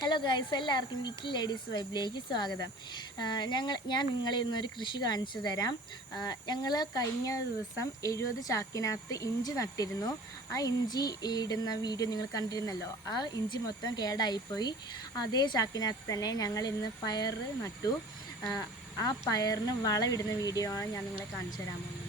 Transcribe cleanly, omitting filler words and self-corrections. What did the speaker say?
Hello guys, എല്ലാവർക്കും weekly ladies വൈബിലേക്ക് സ്വാഗതം. ഞാൻ നിങ്ങളെ ഇന്നൊരു കൃഷി കാണിച്ചു തരാം. ഞങ്ങൾ കഴിഞ്ഞ ദിവസം 70 ചാക്കിനകത്ത് ഇഞ്ചി നട്ടിരുന്നു. ആ ഇഞ്ചി ഇടുന്ന വീഡിയോ നിങ്ങൾ കണ്ടിരുന്നല്ലോ. ആ ഇഞ്ചി മൊത്തം കേടായിപ്പോയി. അതേ ചാക്കിനകത്ത് തന്നെ ഞങ്ങൾ ഇന്ന് പയർ നട്ടു. ആ പയറിന് വളമിടുന്ന വീഡിയോ ആണ് ഞാൻ നിങ്ങളെ കാണിച്ചു തരാൻ പോകുന്നത്.